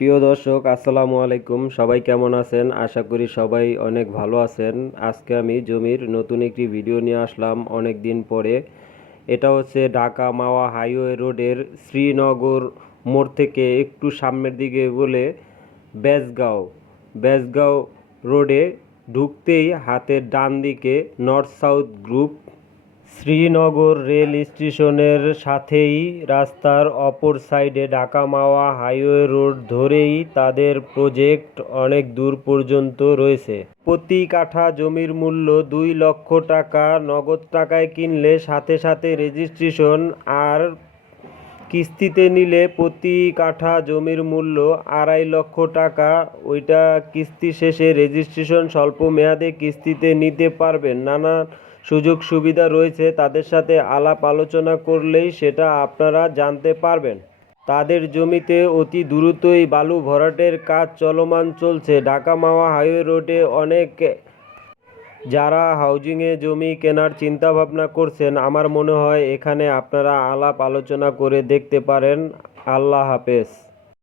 প্রিয় দর্শক, আসসালামু আলাইকুম। সবাই কেমন আছেন? আশা করি সবাই অনেক ভালো আছেন। আজকে আমি জমির নতুন একটি ভিডিও নিয়ে আসলাম অনেক দিন পরে। এটা হচ্ছে ঢাকা মাওয়া হাইওয়ে রোডের শ্রীনগর মোড় থেকে একটু সামনের দিকে বলে বেজগাঁও। বেজগাঁও রোডে ঢুকতেই হাতের ডান দিকে north south group Srinagar rail স্টেশনের সাথেই রাস্তার অপর সাইডে ঢাকা মাওয়া হাইওয়ে রোড ধরেই তাদের প্রজেক্ট অনেক দূর পর্যন্ত রয়েছে। প্রতি কাঠা জমির মূল্য দুই লক্ষ টাকা, নগদ টাকায় কিনলে সাথে সাথে রেজিস্ট্রেশন আর কিস্তিতে নিলে প্রতি কাঠা জমির মূল্য আড়াই লক্ষ টাকা। ওইটা কিস্তি শেষে রেজিস্ট্রেশন স্বল্প মেয়াদে কিস্তিতে নিতে পারবেন। নানা সুযোগ সুবিধা রয়েছে, তাদের সাথে আলাপ আলোচনা করলেই সেটা আপনারা জানতে পারবেন। তাদের জমিতে অতি দ্রুতই বালু ভরাটের কাজ চলমান চলছে। ঢাকা মাওয়া হাইওয়ে রোডে অনেক যারা হাউজিংয়ে জমি কেনার চিন্তা ভাবনা করছেন, আমার মনে হয় এখানে আপনারা আলাপ আলোচনা করে দেখতে পারেন। আল্লাহ হাফেজ।